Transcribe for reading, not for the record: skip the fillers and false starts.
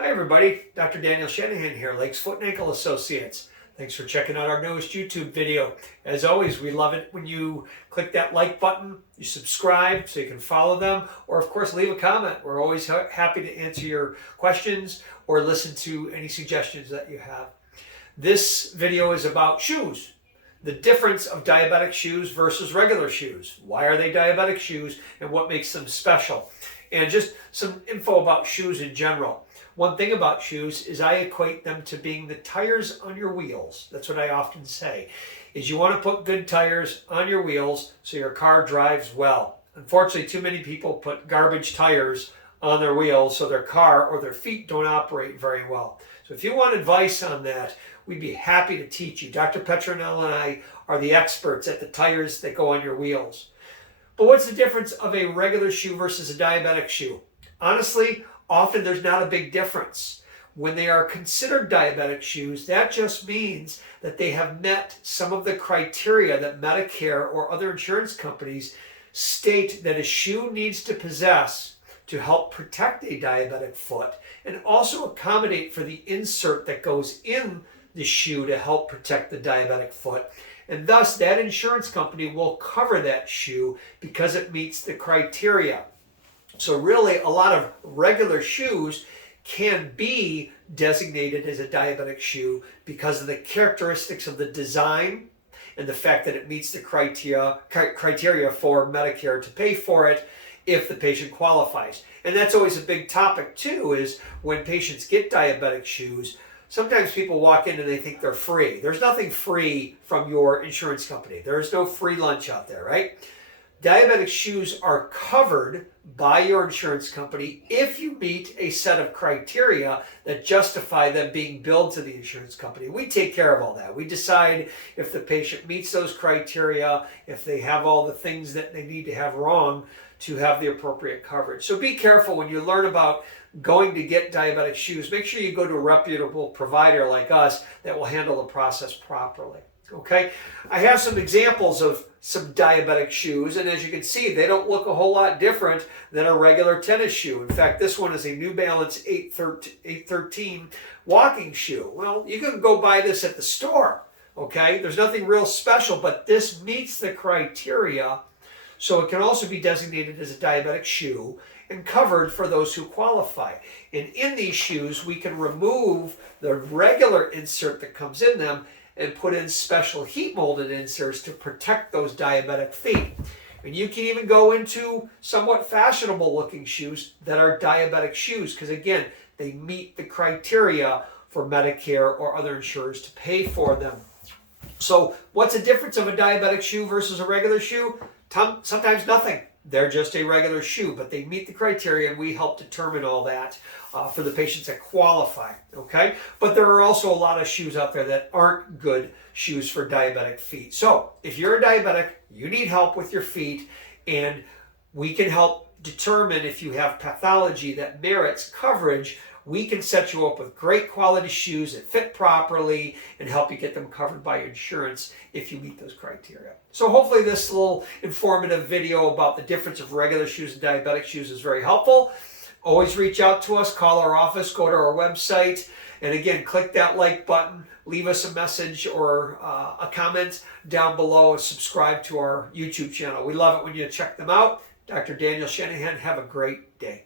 Hi everybody, Dr. Daniel Shanahan here, Lakes Foot and Ankle Associates. Thanks for checking out our newest YouTube video. As always, we love it when you click that like button, you subscribe so you can follow them, or of course leave a comment. We're always happy to answer your questions or listen to any suggestions that you have. This video is about shoes. The difference of diabetic shoes versus regular shoes. Why are they diabetic shoes and what makes them special? And just some info about shoes in general. One thing about shoes is I equate them to being the tires on your wheels. That's what I often say, is you want to put good tires on your wheels so your car drives well. Unfortunately, too many people put garbage tires on their wheels so their car or their feet don't operate very well. So if you want advice on that, we'd be happy to teach you. Dr. Petronell and I are the experts at the tires that go on your wheels. But what's the difference of a regular shoe versus a diabetic shoe? Honestly, often there's not a big difference. When they are considered diabetic shoes, that just means that they have met some of the criteria that Medicare or other insurance companies state that a shoe needs to possess to help protect a diabetic foot and also accommodate for the insert that goes in the shoe to help protect the diabetic foot. And thus, that insurance company will cover that shoe because it meets the criteria. So really, a lot of regular shoes can be designated as a diabetic shoe because of the characteristics of the design and the fact that it meets the criteria for Medicare to pay for it if the patient qualifies. And that's always a big topic too, is when patients get diabetic shoes, sometimes people walk in and they think they're free. There's nothing free from your insurance company. There is no free lunch out there, right? Diabetic shoes are covered by your insurance company if you meet a set of criteria that justify them being billed to the insurance company. We take care of all that. We decide if the patient meets those criteria, if they have all the things that they need to have wrong to have the appropriate coverage. So be careful when you learn about going to get diabetic shoes. Make sure you go to a reputable provider like us that will handle the process properly. Okay, I have some examples of some diabetic shoes, and as you can see, they don't look a whole lot different than a regular tennis shoe. In fact, this one is a New Balance 813 walking shoe. Well, you can go buy this at the store, okay? There's nothing real special, but this meets the criteria, so it can also be designated as a diabetic shoe and covered for those who qualify. And in these shoes, we can remove the regular insert that comes in them and put in special heat molded inserts to protect those diabetic feet. And you can even go into somewhat fashionable looking shoes that are diabetic shoes because again, they meet the criteria for Medicare or other insurers to pay for them. So what's the difference of a diabetic shoe versus a regular shoe? Sometimes nothing. They're just a regular shoe, but they meet the criteria and we help determine all that for the patients that qualify, okay? But there are also a lot of shoes out there that aren't good shoes for diabetic feet. So if you're a diabetic, you need help with your feet, and we can help determine if you have pathology that merits coverage. We can set you up with great quality shoes that fit properly and help you get them covered by insurance if you meet those criteria. So hopefully this little informative video about the difference of regular shoes and diabetic shoes is very helpful. Always reach out to us, call our office, go to our website, and again, click that like button, leave us a message or a comment down below, and subscribe to our YouTube channel. We love it when you check them out. Dr. Daniel Shanahan, have a great day.